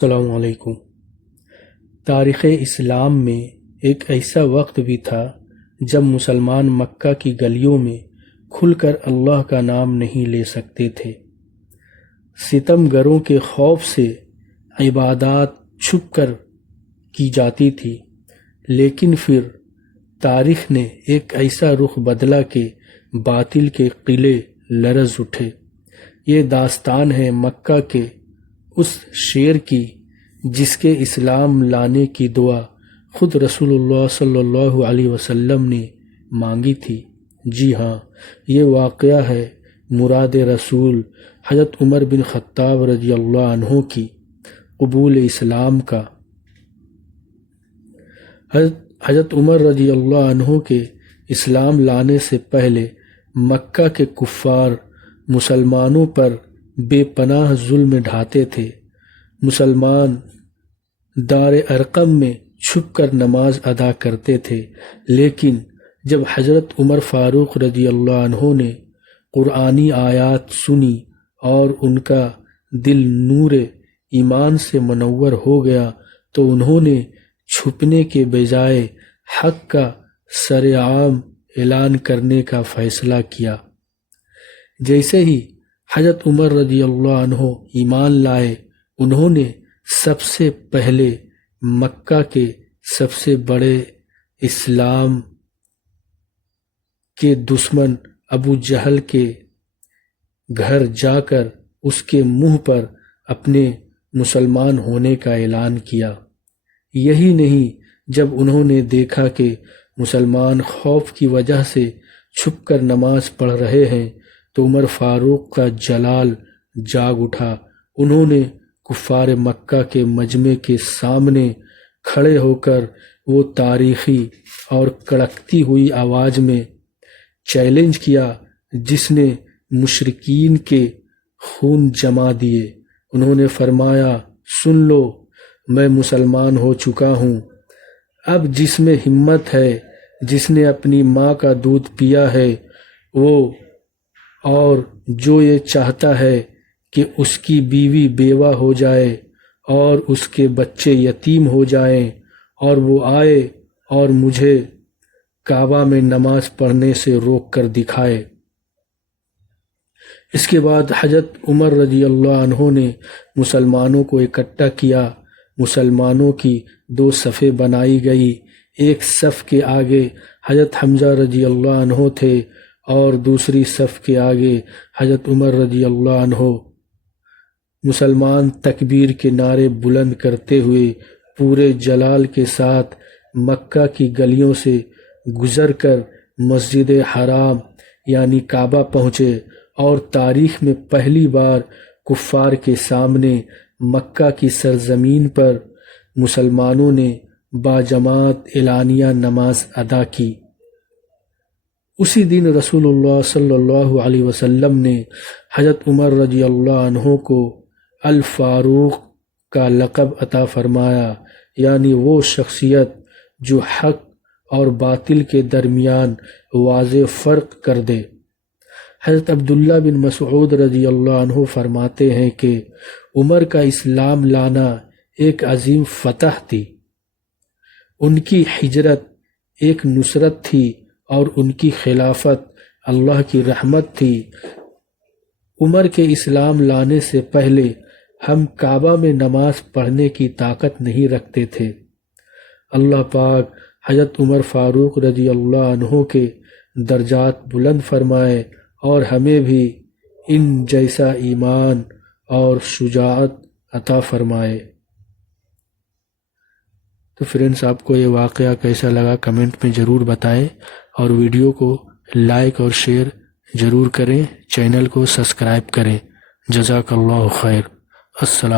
السلام علیکم۔ تاریخ اسلام میں ایک ایسا وقت بھی تھا جب مسلمان مکہ کی گلیوں میں کھل کر اللہ کا نام نہیں لے سکتے تھے۔ ستم گروں کے خوف سے عبادات چھپ کر کی جاتی تھی، لیکن پھر تاریخ نے ایک ایسا رخ بدلا کہ باطل کے قلعے لرز اٹھے۔ یہ داستان ہے مکہ کے اس شیر کی جس کے اسلام لانے کی دعا خود رسول اللہ صلی اللہ علیہ وسلم نے مانگی تھی۔ جی ہاں، یہ واقعہ ہے مراد رسول حضرت عمر بن خطاب رضی اللہ عنہ کی قبول اسلام کا۔ حضرت عمر رضی اللہ عنہ کے اسلام لانے سے پہلے مکہ کے کفار مسلمانوں پر بے پناہ ظلم ڈھاتے تھے۔ مسلمان دار ارقم میں چھپ کر نماز ادا کرتے تھے، لیکن جب حضرت عمر فاروق رضی اللہ عنہ نے قرآنی آیات سنی اور ان کا دل نور ایمان سے منور ہو گیا تو انہوں نے چھپنے کے بجائے حق کا سرعام اعلان کرنے کا فیصلہ کیا۔ جیسے ہی حضرت عمر رضی اللہ عنہ ایمان لائے، انہوں نے سب سے پہلے مکہ کے سب سے بڑے اسلام کے دشمن ابو جہل کے گھر جا کر اس کے منہ پر اپنے مسلمان ہونے کا اعلان کیا۔ یہی نہیں، جب انہوں نے دیکھا کہ مسلمان خوف کی وجہ سے چھپ کر نماز پڑھ رہے ہیں تو عمر فاروق کا جلال جاگ اٹھا۔ انہوں نے کفار مکہ کے مجمع کے سامنے کھڑے ہو کر وہ تاریخی اور کڑکتی ہوئی آواز میں چیلنج کیا جس نے مشرکین کے خون جما دیے۔ انہوں نے فرمایا، سن لو، میں مسلمان ہو چکا ہوں۔ اب جس میں ہمت ہے، جس نے اپنی ماں کا دودھ پیا ہے، وہ اور جو یہ چاہتا ہے کہ اس کی بیوی بیوہ ہو جائے اور اس کے بچے یتیم ہو جائیں، اور وہ آئے اور مجھے کعبہ میں نماز پڑھنے سے روک کر دکھائے۔ اس کے بعد حضرت عمر رضی اللہ عنہ نے مسلمانوں کو اکٹھا کیا۔ مسلمانوں کی دو صفیں بنائی گئی۔ ایک صف کے آگے حضرت حمزہ رضی اللہ عنہ تھے اور دوسری صف کے آگے حضرت عمر رضی اللہ عنہ۔ مسلمان تکبیر کے نعرے بلند کرتے ہوئے پورے جلال کے ساتھ مکہ کی گلیوں سے گزر کر مسجد حرام یعنی کعبہ پہنچے، اور تاریخ میں پہلی بار کفار کے سامنے مکہ کی سرزمین پر مسلمانوں نے باجماعت اعلانیہ نماز ادا کی۔ اسی دن رسول اللہ صلی اللہ علیہ وسلم نے حضرت عمر رضی اللہ عنہ کو الفاروق کا لقب عطا فرمایا، یعنی وہ شخصیت جو حق اور باطل کے درمیان واضح فرق کر دے۔ حضرت عبداللہ بن مسعود رضی اللہ عنہ فرماتے ہیں کہ عمر کا اسلام لانا ایک عظیم فتح تھی۔ ان کی ہجرت ایک نصرت تھی اور ان کی خلافت اللہ کی رحمت تھی۔ عمر کے اسلام لانے سے پہلے ہم کعبہ میں نماز پڑھنے کی طاقت نہیں رکھتے تھے۔ اللہ پاک حضرت عمر فاروق رضی اللہ عنہ کے درجات بلند فرمائے اور ہمیں بھی ان جیسا ایمان اور شجاعت عطا فرمائے۔ تو فرینڈز، آپ کو یہ واقعہ کیسا لگا کمنٹ میں ضرور بتائیں، اور ویڈیو کو لائک اور شیئر ضرور کریں، چینل کو سبسکرائب کریں۔ جزاک اللہ خیر۔ السلام